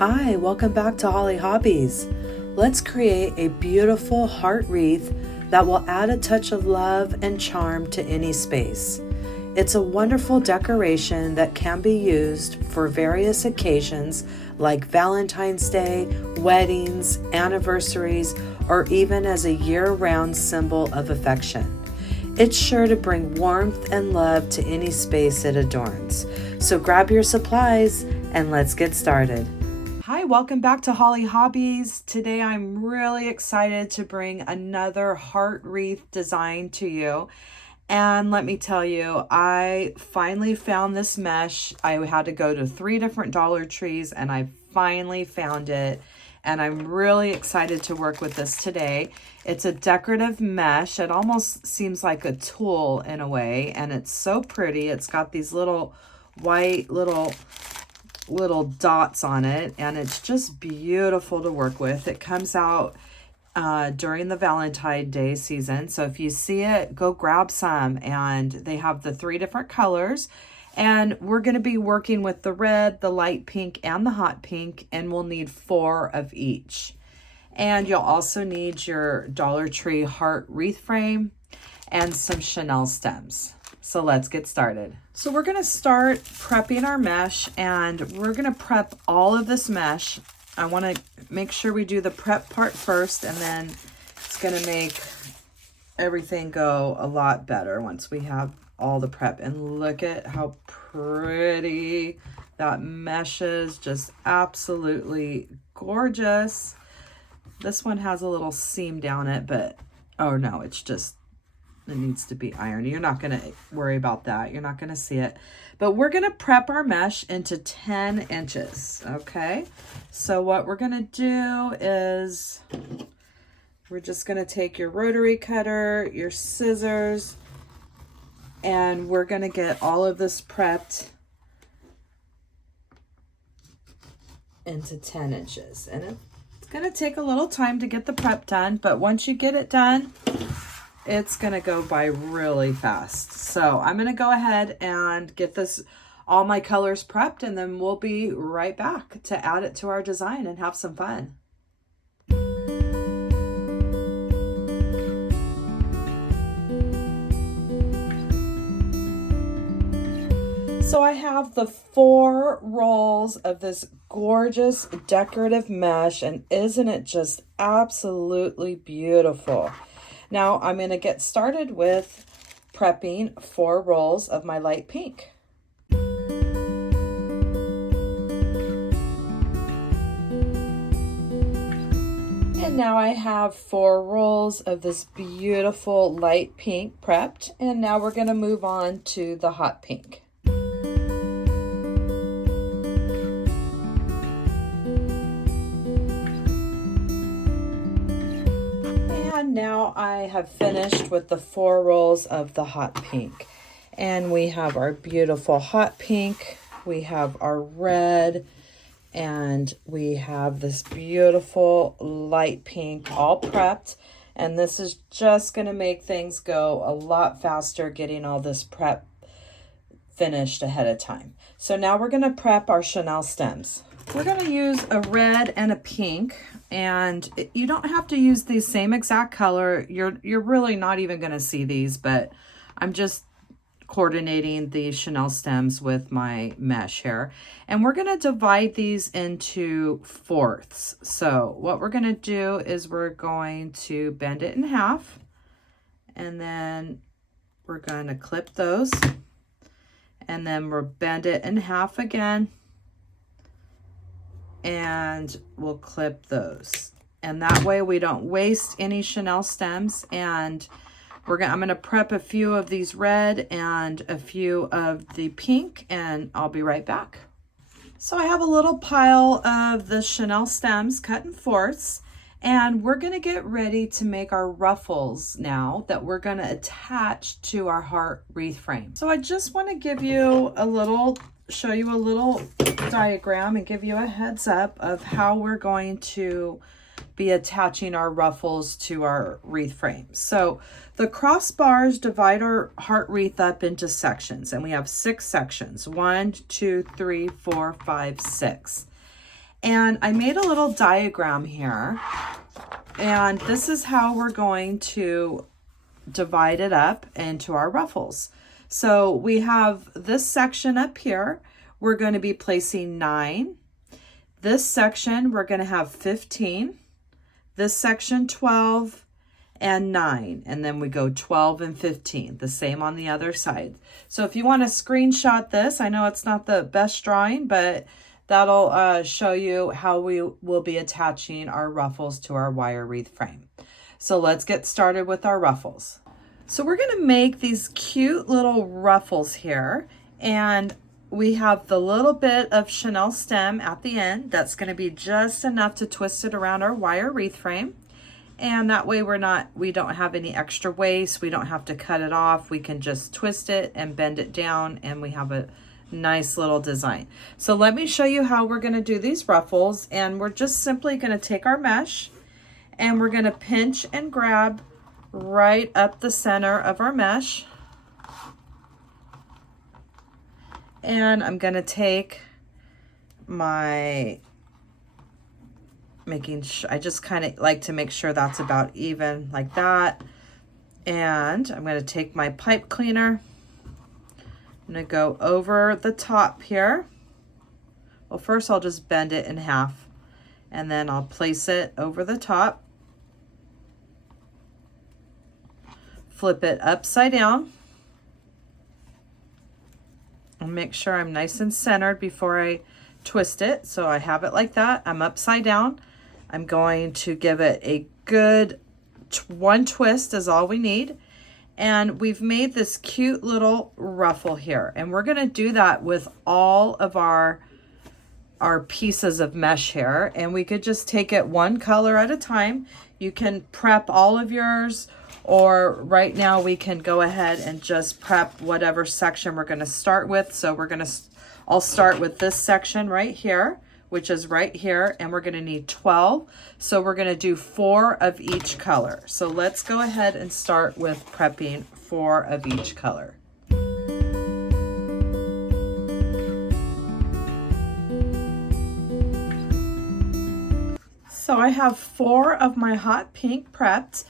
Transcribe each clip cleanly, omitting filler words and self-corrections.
Hi, welcome back to Holly Hobbies. Let's create a beautiful heart wreath that will add a touch of love and charm to any space. It's a wonderful decoration that can be used for various occasions like Valentine's Day, weddings, anniversaries, or even as a year-round symbol of affection. It's sure to bring warmth and love to any space it adorns. So grab your supplies and let's get started. Hi, welcome back to Holly Hobbies. Today I'm really excited to bring another heart wreath design to you. And let me tell you, I finally found this mesh. I had to go to 3 different Dollar Trees and I finally found it. And I'm really excited to work with this today. It's a decorative mesh. It almost seems like a tulle in a way, and it's so pretty. It's got these little white little dots on it, and it's just beautiful to work with. It comes out during the Valentine Day season, so if you see it, go grab some. And they have the 3 different colors, and we're going to be working with the red, the light pink, and the hot pink, and we'll need 4 of each. And you'll also need your Dollar Tree heart wreath frame and some Chanel stems. So let's get started. So we're going to start prepping our mesh, and we're going to prep all of this mesh. I want to make sure we do the prep part first, and then it's going to make everything go a lot better once we have all the prep. And look at how pretty that mesh is. Just absolutely gorgeous. This one has a little seam down it, but oh no, it's just, it needs to be ironed. You're not going to worry about that. You're not going to see it. But we're going to prep our mesh into 10 inches, okay? So what we're going to do is we're just going to take your rotary cutter, your scissors, and we're going to get all of this prepped into 10 inches. And it's going to take a little time to get the prep done, but once you get it done, it's going to go by really fast. So I'm going to go ahead and get all my colors prepped, and then we'll be right back to add it to our design and have some fun. So I have the 4 rolls of this gorgeous decorative mesh, and isn't it just absolutely beautiful? Now I'm going to get started with prepping 4 rolls of my light pink. And now I have 4 rolls of this beautiful light pink prepped, and now we're going to move on to the hot pink. Now I have finished with the 4 rolls of the hot pink, and we have our beautiful hot pink, we have our red, and we have this beautiful light pink all prepped. And this is just going to make things go a lot faster getting all this prep finished ahead of time. So now we're going to prep our Chanel stems. We're going to use a red and a pink, and you don't have to use the same exact color. You're really not even going to see these, but I'm just coordinating the Chanel stems with my mesh here. And we're going to divide these into fourths. So what we're going to do is we're going to bend it in half, and then we're going to clip those, and then we'll bend it in half again, and we'll clip those. And that way we don't waste any Chanel stems. And I'm going to prep a few of these red and a few of the pink, and I'll be right back. So I have a little pile of the Chanel stems cut in fourths, and we're going to get ready to make our ruffles now that we're going to attach to our heart wreath frame. So I just want to give you show you a little diagram and give you a heads up of how we're going to be attaching our ruffles to our wreath frame. So the crossbars divide our heart wreath up into sections, and we have 6 sections, 1, 2, 3, 4, 5, 6. And I made a little diagram here, and this is how we're going to divide it up into our ruffles. So we have this section up here, we're going to be placing 9. This section, we're going to have 15. This section, 12 and 9. And then we go 12 and 15, the same on the other side. So if you want to screenshot this, I know it's not the best drawing, but that'll show you how we will be attaching our ruffles to our wire wreath frame. So let's get started with our ruffles. So we're going to make these cute little ruffles here, and we have the little bit of chenille stem at the end. That's going to be just enough to twist it around our wire wreath frame. And that way we don't have any extra waste. We don't have to cut it off. We can just twist it and bend it down, and we have a nice little design. So let me show you how we're going to do these ruffles. And we're just simply going to take our mesh and we're going to pinch and grab right up the center of our mesh. And I'm going to take my I just kind of like to make sure that's about even like that. And I'm going to take my pipe cleaner. I'm going to go over the top here. Well, first I'll just bend it in half, and then I'll place it over the top. Flip it upside down. And make sure I'm nice and centered before I twist it. So I have it like that. I'm upside down. I'm going to give it a good one twist is all we need. And we've made this cute little ruffle here. And we're going to do that with all of our pieces of mesh here. And we could just take it one color at a time. You can prep all of yours, or right now we can go ahead and just prep whatever section we're going to start with. So I'll start with this section right here, which is right here, and we're going to need 12. So we're going to do 4 of each color. So let's go ahead and start with prepping 4 of each color. So I have 4 of my hot pink prepped,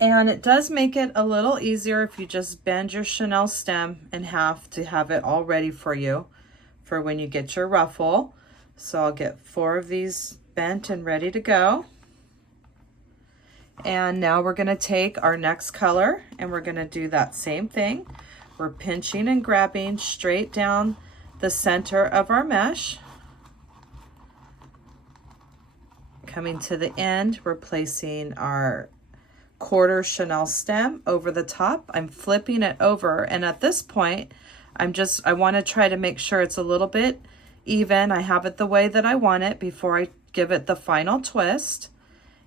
and it does make it a little easier if you just bend your chenille stem in half to have it all ready for you for when you get your ruffle. So I'll get 4 of these bent and ready to go. And now we're going to take our next color and we're going to do that same thing. We're pinching and grabbing straight down the center of our mesh. Coming to the end, we're placing our quarter chenille stem over the top. I'm flipping it over, and at this point I want to try to make sure it's a little bit even. I have it the way that I want it before I give it the final twist,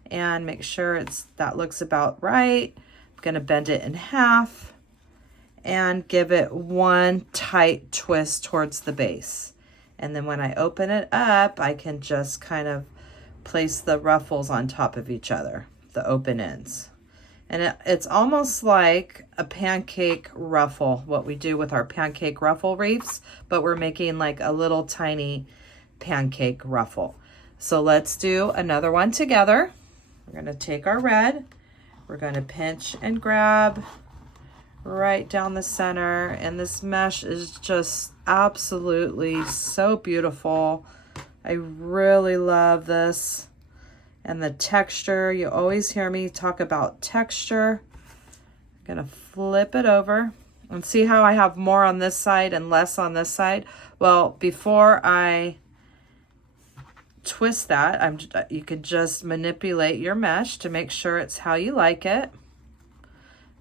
and make sure that looks about right. I'm going to bend it in half and give it one tight twist towards the base. And then when I open it up, I can just kind of place the ruffles on top of each other, the open ends. And it's almost like a pancake ruffle, what we do with our pancake ruffle wreaths, but we're making like a little tiny pancake ruffle. So let's do another one together. We're going to take our red, we're going to pinch and grab right down the center, and this mesh is just absolutely so beautiful. I really love this. And the texture, you always hear me talk about texture. I'm gonna flip it over and see how I have more on this side and less on this side. Well, before I twist that, you can just manipulate your mesh to make sure it's how you like it.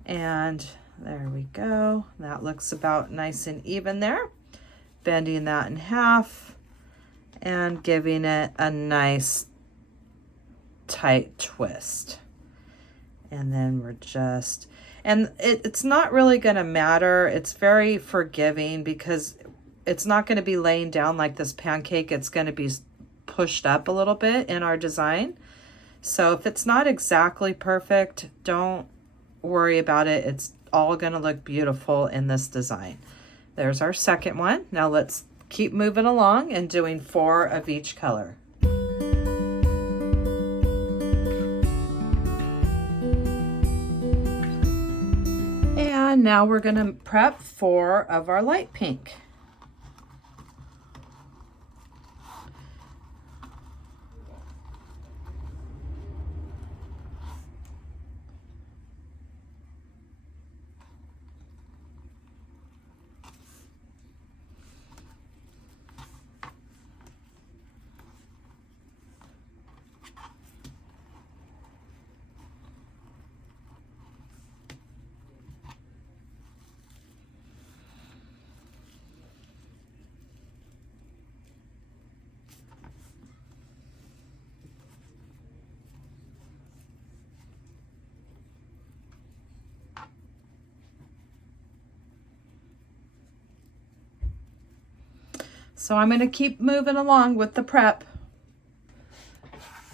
And there we go. That looks about nice and even there. Bending that in half and giving it a nice tight twist. And then we're just, and it's not really going to matter. It's very forgiving because it's not going to be laying down like this pancake. It's going to be pushed up a little bit in our design. So if it's not exactly perfect, don't worry about it. It's all going to look beautiful in this design. There's our second one. Now let's keep moving along and doing 4 of each color. And now we're going to prep 4 of our light pink. So I'm going to keep moving along with the prep.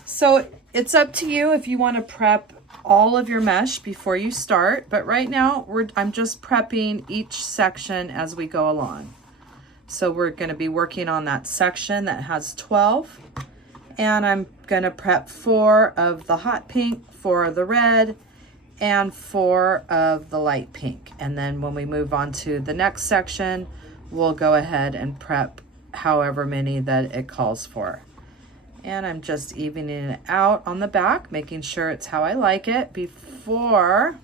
So it's up to you if you want to prep all of your mesh before you start, but right now I'm just prepping each section as we go along. So we're going to be working on that section that has 12, and I'm going to prep 4 of the hot pink, 4 of the red, and 4 of the light pink. And then when we move on to the next section, we'll go ahead and prep however many that it calls for. And I'm just evening it out on the back, making sure it's how I like it before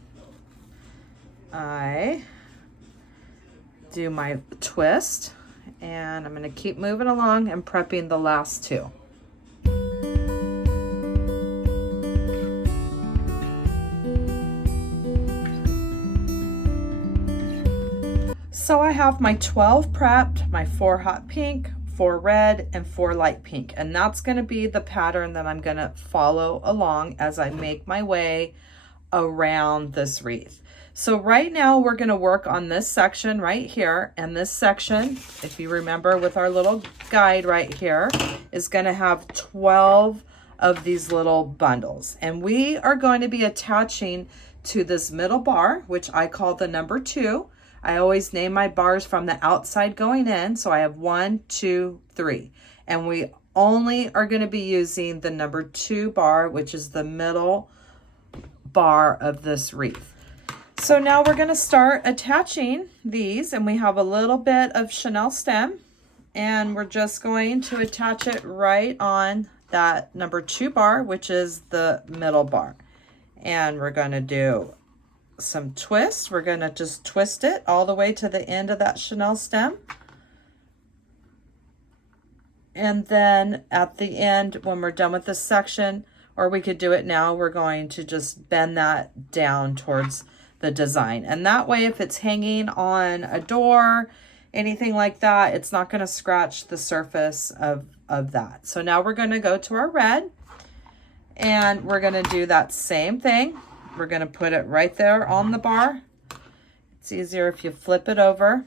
I do my twist. And I'm going to keep moving along and prepping the last 2. So I have my 12 prepped, my 4 hot pink, 4 red, and 4 light pink. And that's going to be the pattern that I'm going to follow along as I make my way around this wreath. So right now we're going to work on this section right here. And this section, if you remember with our little guide right here, is going to have 12 of these little bundles. And we are going to be attaching to this middle bar, which I call the number 2. I always name my bars from the outside going in. So I have 1, 2, 3. And we only are going to be using the number 2 bar, which is the middle bar of this wreath. So now we're going to start attaching these, and we have a little bit of chenille stem, and we're just going to attach it right on that number 2 bar, which is the middle bar. And we're going to do some twists. We're going to just twist it all the way to the end of that chenille stem. And then at the end, when we're done with this section, or we could do it now, we're going to just bend that down towards the design. And that way, if it's hanging on a door, anything like that, it's not going to scratch the surface of that. So now we're going to go to our red, and we're going to do that same thing. We're going to put it right there on the bar. It's easier if you flip it over.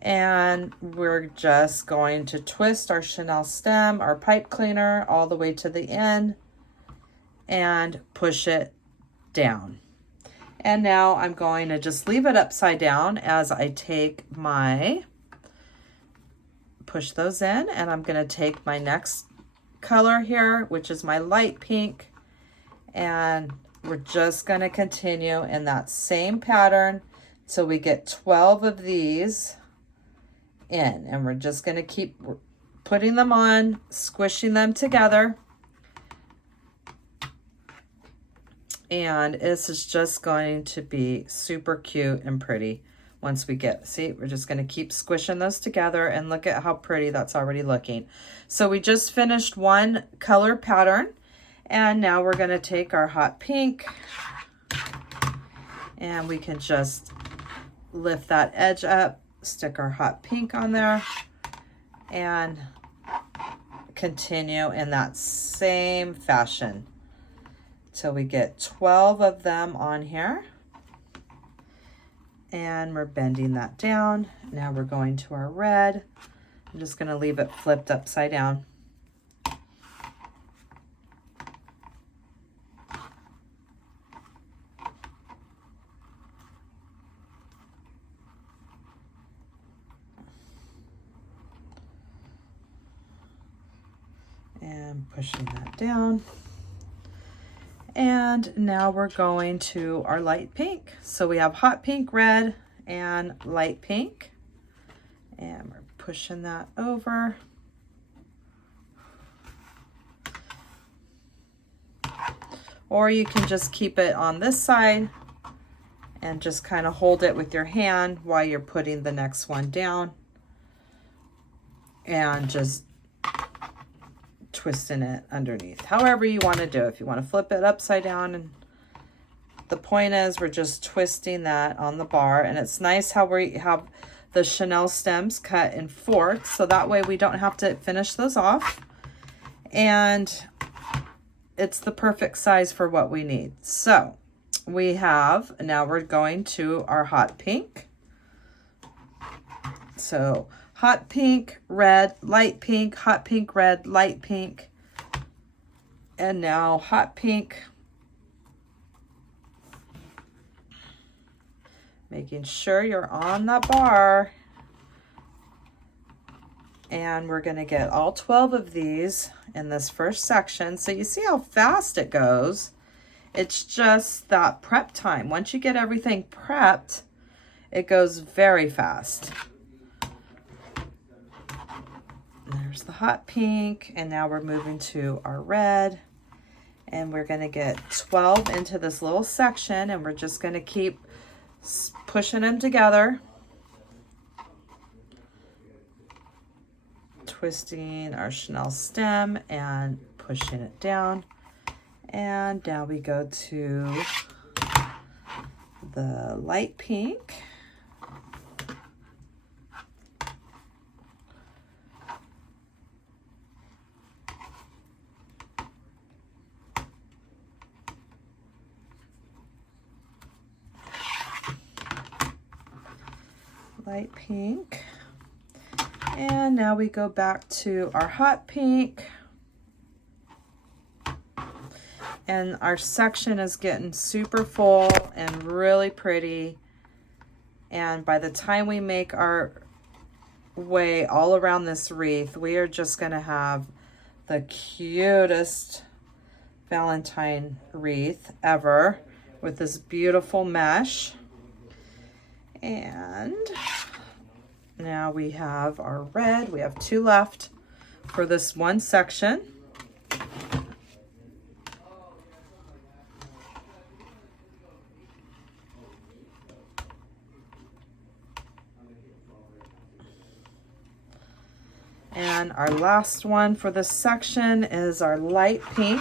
And we're just going to twist our chenille stem, our pipe cleaner, all the way to the end and push it down. And now I'm going to just leave it upside down as I take push those in, and I'm going to take my next color here, which is my light pink, and we're just going to continue in that same pattern till we get 12 of these in, and we're just going to keep putting them on, squishing them together. And this is just going to be super cute and pretty once we get, see, we're just going to keep squishing those together, and look at how pretty that's already looking. So we just finished one color pattern, and now we're going to take our hot pink, and we can just lift that edge up, stick our hot pink on there, and continue in that same fashion till we get 12 of them on here. And we're bending that down. Now we're going to our red. I'm just going to leave it flipped upside down. And pushing that down. And now we're going to our light pink. So we have hot pink, red, and light pink. And we're pushing that over. Or you can just keep it on this side and just kind of hold it with your hand while you're putting the next one down. And just twisting it underneath. However you want to do it. If you want to flip it upside down, and the point is we're just twisting that on the bar. And it's nice how we have the chenille stems cut in fourths, so that way we don't have to finish those off. And it's the perfect size for what we need. So we have, now we're going to our hot pink. So hot pink, red, light pink, hot pink, red, light pink, and now hot pink. Making sure you're on the bar. And we're going to get all 12 of these in this first section. So you see how fast it goes. It's just that prep time. Once you get everything prepped, it goes very fast. There's the hot pink, and now we're moving to our red, and we're going to get 12 into this little section, and we're just going to keep pushing them together, twisting our chenille stem and pushing it down. And now we go to the light pink. Light pink. And now we go back to our hot pink. And our section is getting super full and really pretty. And by the time we make our way all around this wreath, we are just going to have the cutest Valentine wreath ever with this beautiful mesh. And now we have our red. We have 2 left for this one section. And our last one for this section is our light pink.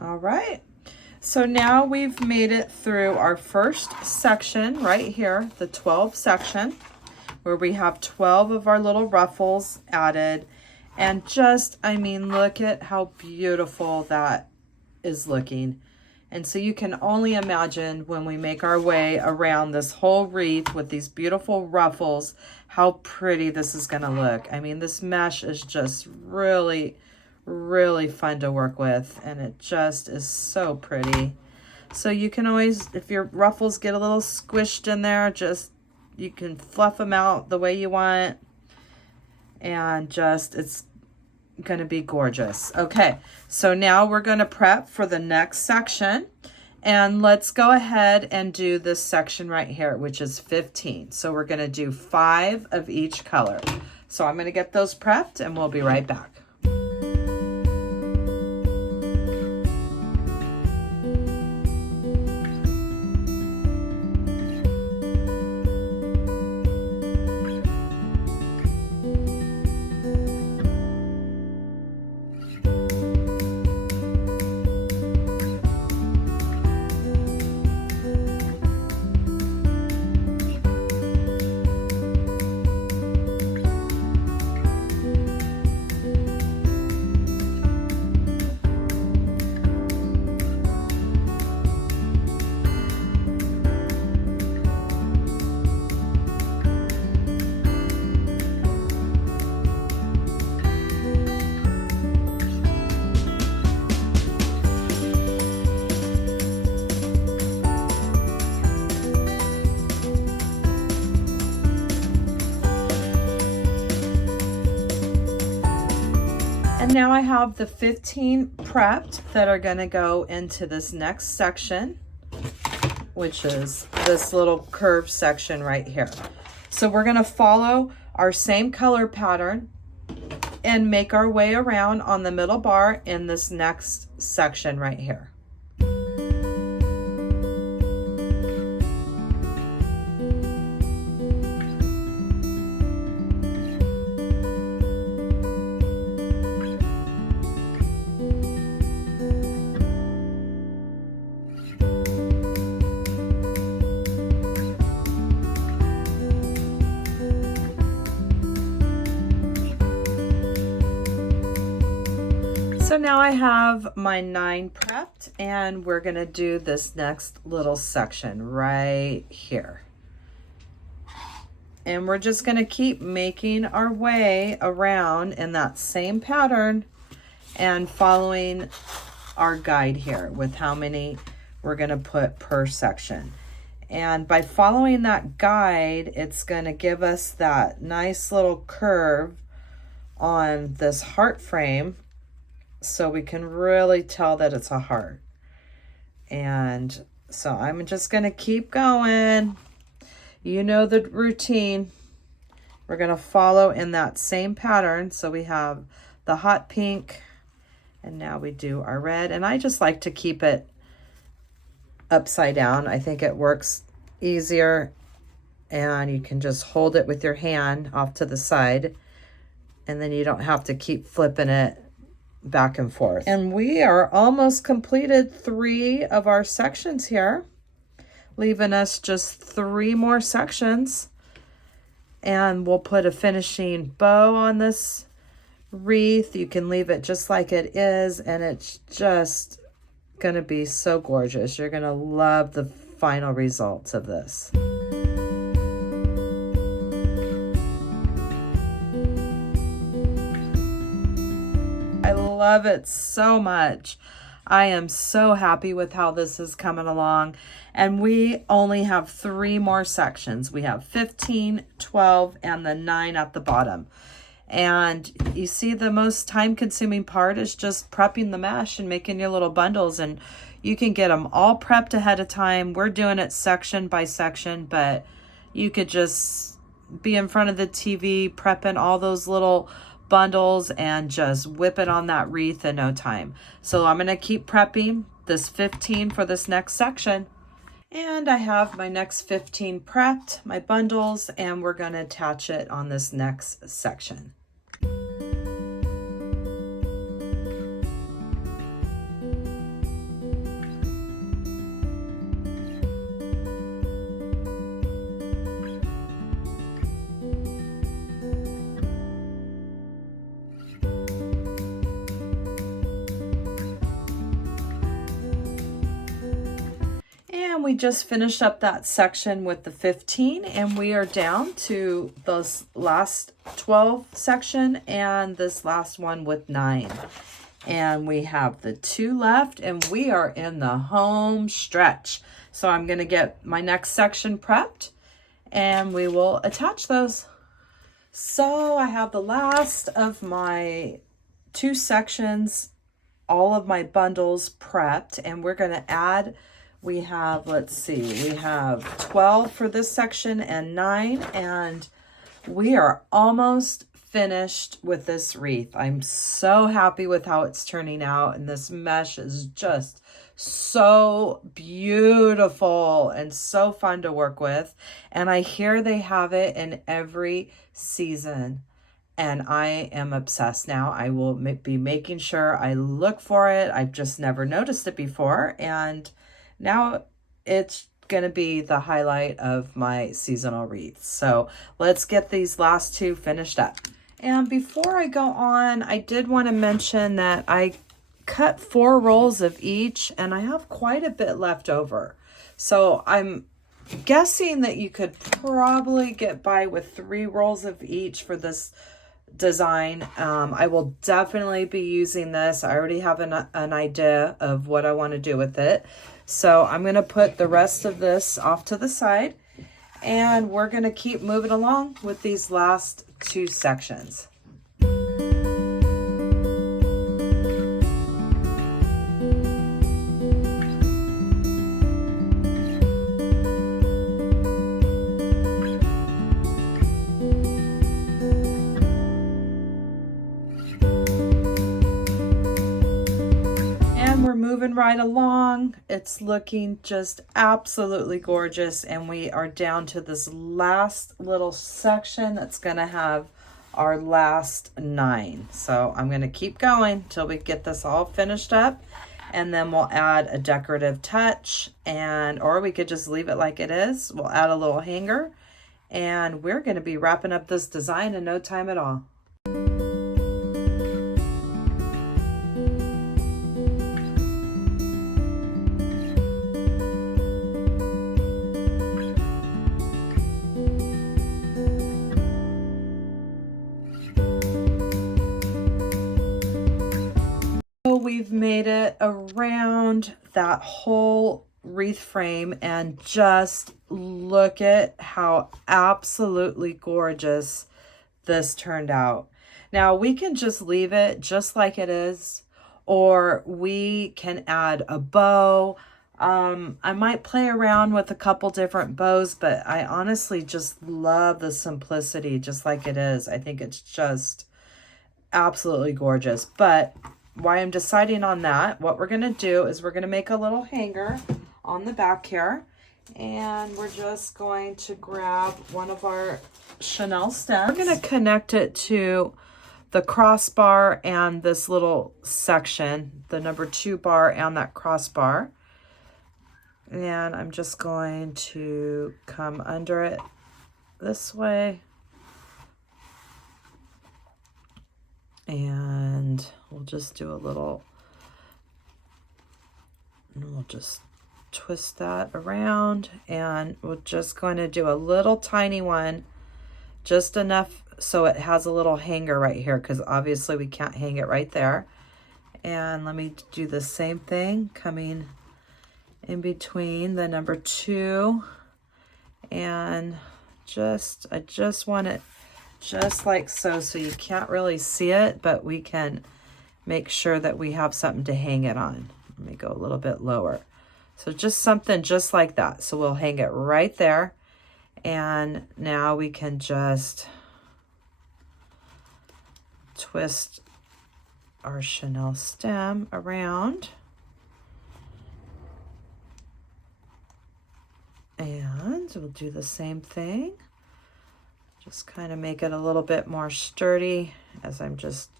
All right, so now we've made it through our first section right here, the 12 section, where we have 12 of our little ruffles added. And just, I mean, look at how beautiful that is looking. And so you can only imagine when we make our way around this whole wreath with these beautiful ruffles, how pretty this is going to look. I mean, this mesh is just really fun to work with, and it just is so pretty. So you can always, if your ruffles get a little squished in there, just you can fluff them out the way you want, and just it's gonna be gorgeous. Okay, so now we're gonna prep for the next section, and let's go ahead and do this section right here, which is 15. So we're gonna do 5 of each color. So I'm gonna get those prepped and we'll be right back. And now I have the 15 prepped that are gonna go into this next section, which is this little curved section right here. So we're gonna follow our same color pattern and make our way around on the middle bar in this next section right here. So now I have my 9 prepped, and we're gonna do this next little section right here. And we're just gonna keep making our way around in that same pattern and following our guide here with how many we're gonna put per section. And by following that guide, it's gonna give us that nice little curve on this heart frame, so we can really tell that it's a heart. And so I'm just gonna keep going. You know the routine. We're gonna follow in that same pattern. So we have the hot pink, and now we do our red. And I just like to keep it upside down. I think it works easier, and you can just hold it with your hand off to the side, and then you don't have to keep flipping it back and forth. And we are almost completed 3 of our sections here, leaving us just 3 more sections, and we'll put a finishing bow on this wreath. You can leave it just like it is, and it's just gonna be so gorgeous. You're gonna love the final results of this. I love it so much. I am so happy with how this is coming along. And we only have 3 more sections. We have 15, 12, and the 9 at the bottom. And you see, the most time-consuming part is just prepping the mesh and making your little bundles. And you can get them all prepped ahead of time. We're doing it section by section, but you could just be in front of the TV prepping all those little bundles and just whip it on that wreath in no time. So I'm gonna keep prepping this 15 for this next section. And I have my next 15 prepped, my bundles, and we're gonna attach it on this next section. And we just finished up that section with the 15, and we are down to those last 12 section and this last one with 9. And we have the 2 left, and we are in the home stretch. So I'm going to get my next section prepped, and we will attach those. So I have the last of my 2 sections, all of my bundles prepped, and we're going to add, we have, let's see, we have 12 for this section and 9, and we are almost finished with this wreath. I'm so happy with how it's turning out, and this mesh is just so beautiful and so fun to work with. And I hear they have it in every season, and I am obsessed now. I will be making sure I look for it. I've just never noticed it before, and now it's going to be the highlight of my seasonal wreaths. So let's get these last 2 finished up. And before I go on, I did want to mention that I cut 4 rolls of each, and I have quite a bit left over. So I'm guessing that you could probably get by with 3 rolls of each for this design. I will definitely be using this. I already have an idea of what I want to do with it. So I'm going to put the rest of this off to the side, and we're going to keep moving along with these last 2 sections. we're moving right along. It's looking just absolutely gorgeous, and we are down to this last little section that's gonna have our last 9. So I'm gonna keep going till we get this all finished up, and then we'll add a decorative touch, or we could just leave it like it is. We'll add a little hanger, and we're gonna be wrapping up this design in no time at all. We've made it around that whole wreath frame, and just look at how absolutely gorgeous this turned out. Now we can just leave it just like it is, or we can add a bow. I might play around with a couple different bows, but I honestly just love the simplicity just like it is. I think it's just absolutely gorgeous. But why I'm deciding on that, what we're going to do is we're going to make a little hanger on the back here, and we're just going to grab one of our chenille stems. We're going to connect it to the crossbar and this little section, the number 2 bar and that crossbar, and I'm just going to come under it this way, and we'll just do a little, and we'll just twist that around, and we're just going to do a little tiny one, just enough so it has a little hanger right here, because obviously we can't hang it right there. And let me do the same thing, coming in between the number 2, and I just want it just like so you can't really see it, but we can make sure that we have something to hang it on. Let me go a little bit lower. So just something just like that. So we'll hang it right there, and now we can just twist our chenille stem around, and we'll do the same thing. Just kind of make it a little bit more sturdy as I'm just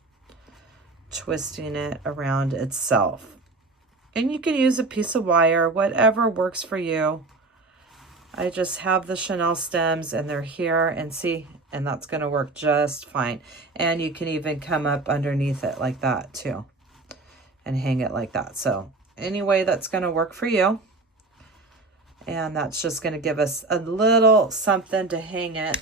twisting it around itself. And you can use a piece of wire, whatever works for you. I just have the chenille stems, and they're here, and see, and that's going to work just fine. And you can even come up underneath it like that too, and hang it like that. So any way that's going to work for you. And that's just going to give us a little something to hang it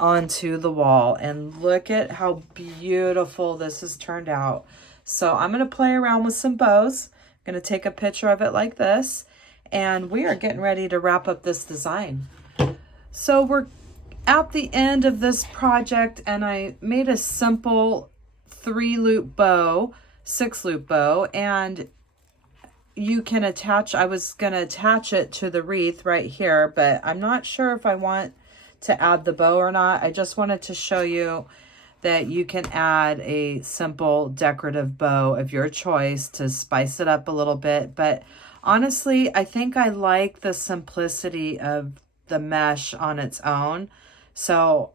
onto the wall. And look at how beautiful this has turned out. So I'm going to play around with some bows. I'm going to take a picture of it like this, and we are getting ready to wrap up this design. So we're at the end of this project, and I made a simple 3-loop bow, 6-loop bow, and you can attach, I was going to attach it to the wreath right here, but I'm not sure if I want to add the bow or not. I just wanted to show you that you can add a simple decorative bow of your choice to spice it up a little bit. But honestly, I think I like the simplicity of the mesh on its own. So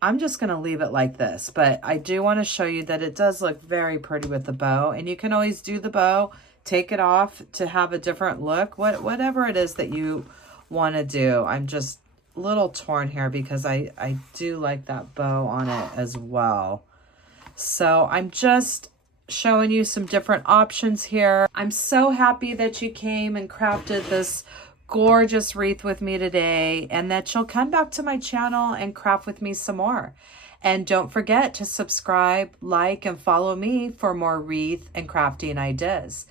I'm just going to leave it like this. But I do want to show you that it does look very pretty with the bow. And you can always do the bow, take it off to have a different look. Whatever it is that you want to do. I'm just little torn here because I do like that bow on it as well. So I'm just showing you some different options here. I'm so happy that you came and crafted this gorgeous wreath with me today, and that you'll come back to my channel and craft with me some more. And don't forget to subscribe, like, and follow me for more wreath and crafting ideas.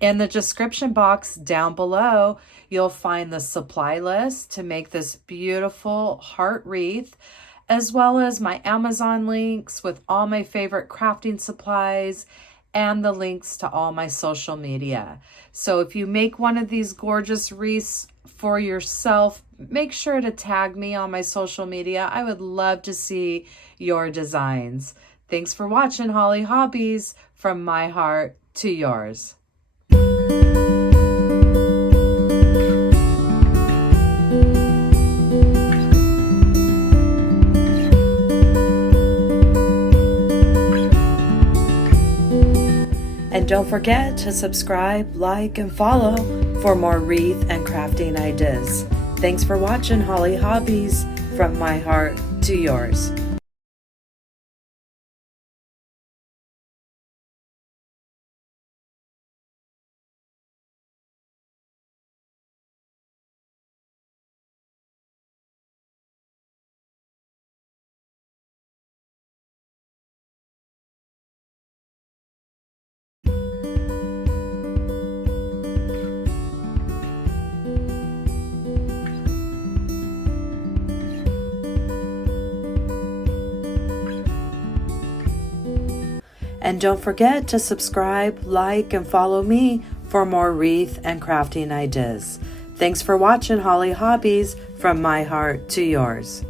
In the description box down below, you'll find the supply list to make this beautiful heart wreath, as well as my Amazon links with all my favorite crafting supplies and the links to all my social media. So if you make one of these gorgeous wreaths for yourself, make sure to tag me on my social media. I would love to see your designs. Thanks for watching Holly Hobbies, from my heart to yours. And don't forget to subscribe, like, and follow for more wreath and crafting ideas. Thanks for watching Holly Hobbies, from my heart to yours. And don't forget to subscribe, like, and follow me for more wreath and crafting ideas. Thanks for watching Holly Hobbies, from my heart to yours.